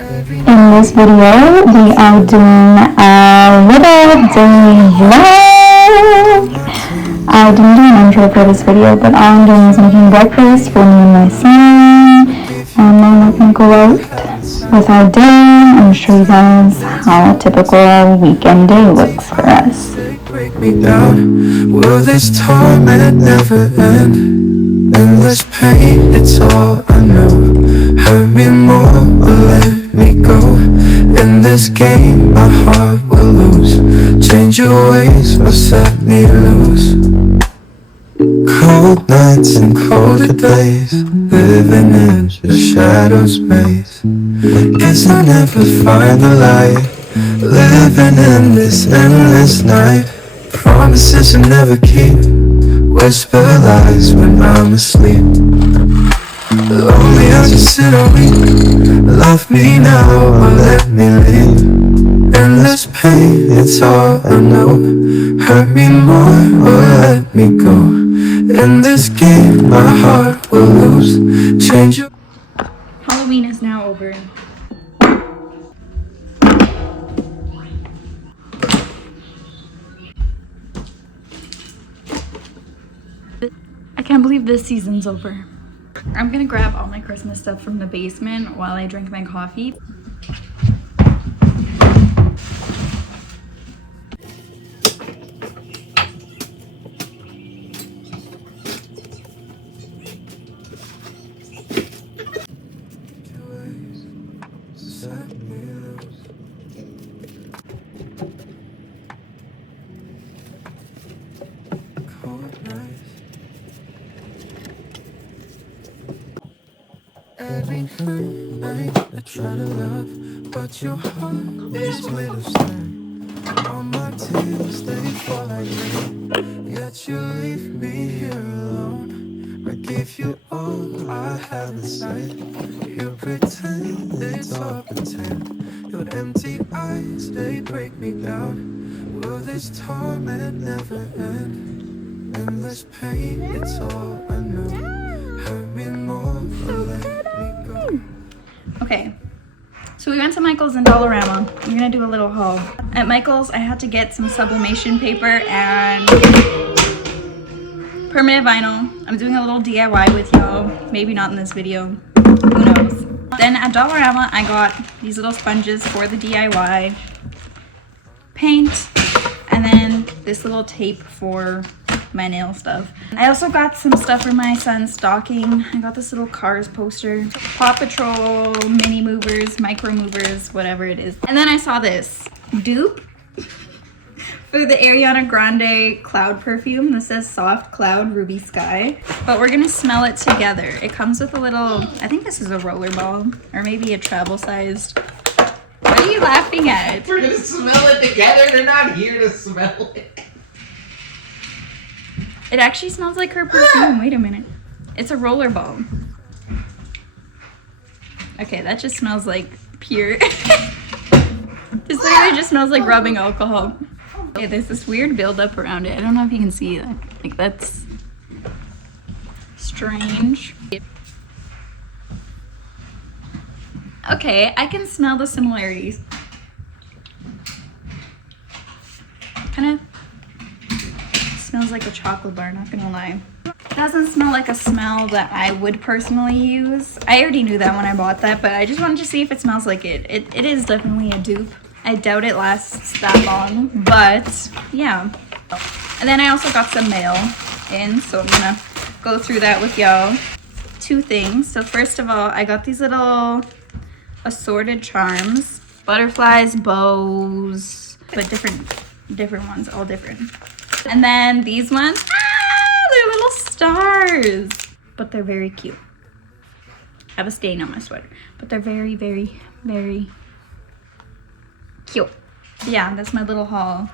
In this video, we are doing a little day vlog. I didn't do an intro for this video, but all I'm doing is making breakfast for me and my son. And then we're going to go out with our day and show you guys how a typical weekend day looks for us. Break me down. Will this torment never end? Endless pain, it's all I know. Hurt me more or let me go. In this game, my heart will lose. Change your ways or set me loose. Cold nights and colder days, living in the shadows maze. Guess I'll never find the light, living in this endless night. Promises I never keep, whisper lies when I'm asleep. Lonely as I sit and weep, love me now or let me leave. Endless pain, it's all I know. Hurt me more or let me go. In this game, my heart will lose. Change your... Halloween is now over. I can't believe this season's over. I'm gonna grab all my Christmas stuff from the basement while I drink my coffee. Every night I try to love, but your heart is made of stone. All my tears, they fall like rain, yet you leave me here alone. I gave you all I have inside. You pretend it's all pretend. Your empty eyes, they break me down. Will this torment never end? Endless pain, it's all I know. Hurt me more or let me go. Okay, so we went to Michael's in Dollarama. I'm gonna do a little haul. At Michael's, I had to get some sublimation paper and permanent vinyl. I'm doing a little DIY with y'all. Maybe not in this video. Who knows? Then at Dollarama, I got these little sponges for the DIY, paint, and then this little tape for my nail stuff. I also got some stuff for my son's stocking. I got this little Cars poster, Paw Patrol, mini movers, micro movers, whatever it is. And then I saw this dupe for the Ariana Grande cloud perfume. This says Soft Cloud Ruby Sky, but we're gonna smell it together. It comes with a little, I think this is a roller ball or maybe a travel sized. What are you laughing at? We're gonna smell it together. They're not here to smell it. It actually smells like her perfume. Wait a minute. It's a roller ball. Okay, that just smells like pure. This literally just smells like rubbing alcohol. Okay, there's this weird buildup around it. I don't know if you can see that. Like, that's strange. Okay, I can smell the similarities. Kind of smells like a chocolate bar, not gonna lie. It doesn't smell like a smell that I would personally use. I already knew that when I bought that, but I just wanted to see if it smells like it. It is definitely a dupe. I doubt it lasts that long, but yeah. And then I also got some mail in, so I'm gonna go through that with y'all. Two things. So first of all, I got these little assorted charms. Butterflies, bows, but different ones, all different. And then these ones, they're little stars, but they're very cute. I have a stain on my sweater, but they're very, very, very cute. Yeah, that's my little haul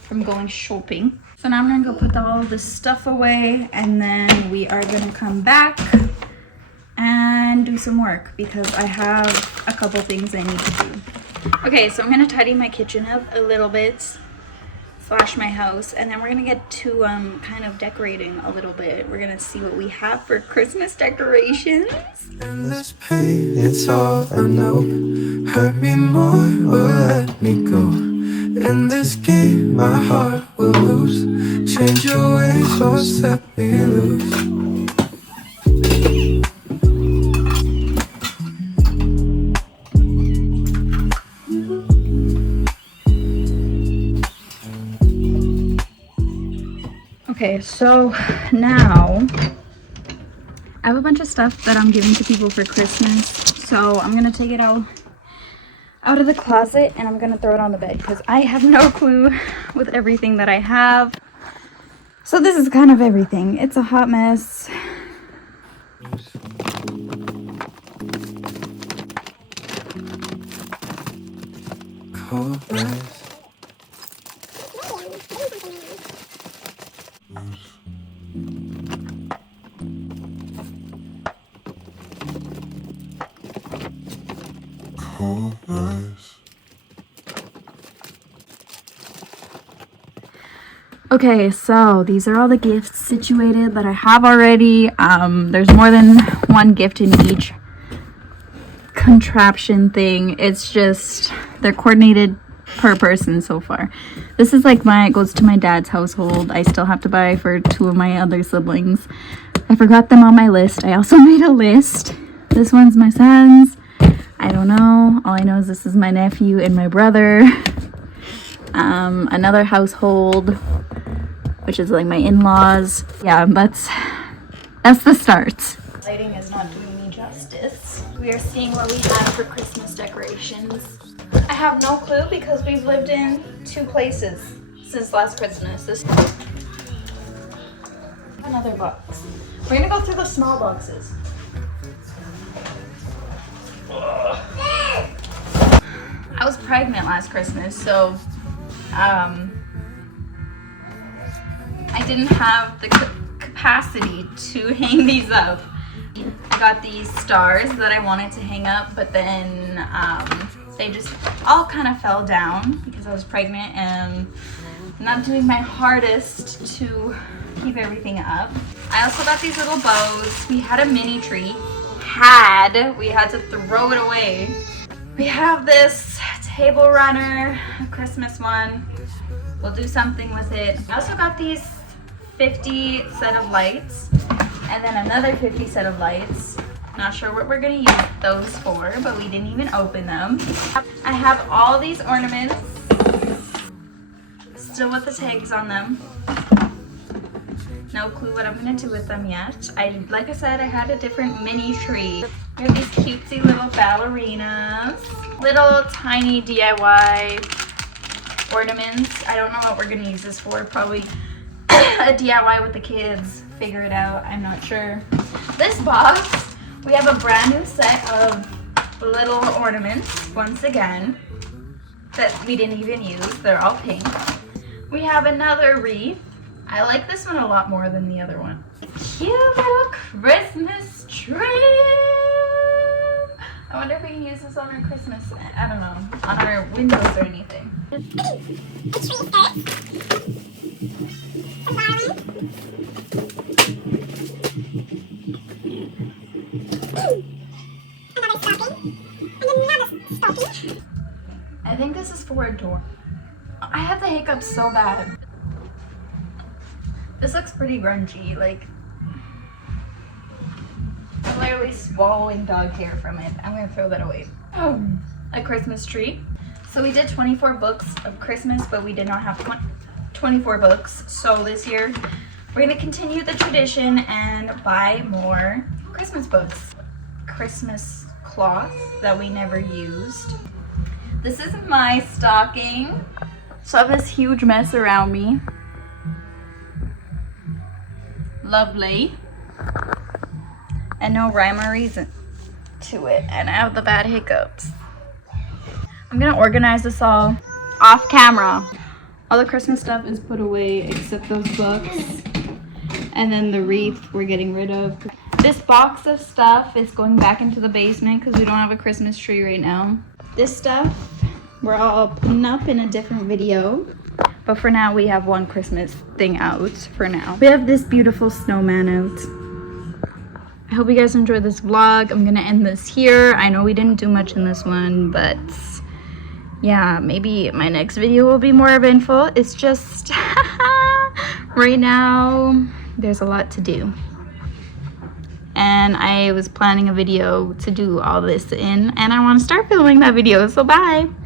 from going shopping. So now I'm gonna go put all this stuff away, and then we are gonna come back and do some work because I have a couple things I need to do. Okay, so I'm gonna tidy my kitchen up a little bit. slash my house, and then we're gonna get to kind of decorating a little bit. We're gonna see what we have for Christmas decorations. And this pain, it's all I know. Hurt me more or let me go. In this game, my heart will lose. Change your ways or set me loose. Okay, so now I have a bunch of stuff that I'm giving to people for Christmas. So I'm gonna take it out of the closet and I'm gonna throw it on the bed because I have no clue with everything that I have. So this is kind of everything. It's a hot mess. Cold nights. Cold nights. Okay, so these are all the gifts situated that I have already. There's more than one gift in each contraption thing. It's just they're coordinated per person so far. This is like it goes to my dad's household. I still have to buy for 2 of my other siblings. I forgot them on my list. I also made a list. This one's my son's. I don't know. All I know is this is my nephew and my brother. Another household, which is like my in-laws. Yeah, that's the start. Lighting is not doing me justice. We are seeing what we have for Christmas decorations. I have no clue because we've lived in 2 places since last Christmas. Another box. We're gonna go through the small boxes. I was pregnant last Christmas, so I didn't have the capacity to hang these up. I got these stars that I wanted to hang up, but then they just all kind of fell down because I was pregnant and not doing my hardest to keep everything up. I also got these little bows. We had a mini tree. We had to throw it away. We have this table runner, a Christmas one. We'll do something with it. I also got these 50 set of lights and then another 50 set of lights. Not sure what we're gonna use those for, but we didn't even open them. I have all these ornaments, still with the tags on them. No clue what I'm gonna do with them yet. Like I said, I had a different mini tree. Here are these cutesy little ballerinas. Little tiny DIY ornaments. I don't know what we're gonna use this for. Probably a DIY with the kids. Figure it out, I'm not sure. This box, we have a brand new set of little ornaments, once again, that we didn't even use. They're all pink. We have another wreath. I like this one a lot more than the other one. Cute little Christmas tree. I wonder if we can use this on our Christmas, I don't know, on our windows or anything. I think this is for a door. I have the hiccups so bad. This looks pretty grungy, like I'm literally swallowing dog hair from it. I'm gonna throw that away. A Christmas tree. So we did 24 books of Christmas, but we did not have 24 books. So this year we're gonna continue the tradition and buy more Christmas books. Christmas cloth that we never used. This is my stocking. So I have this huge mess around me. Lovely. And no rhyme or reason to it. And I have the bad hiccups. I'm gonna organize this all off camera. All the Christmas stuff is put away except those books. And then the wreath we're getting rid of. This box of stuff is going back into the basement because we don't have a Christmas tree right now. This stuff we're all putting up in a different video. But for now, we have one Christmas thing out for now. We have this beautiful snowman out. I hope you guys enjoyed this vlog. I'm gonna end this here. I know we didn't do much in this one, but yeah, maybe my next video will be more eventful. It's just right now there's a lot to do, and I was planning a video to do all this in, and I want to start filming that video. So bye.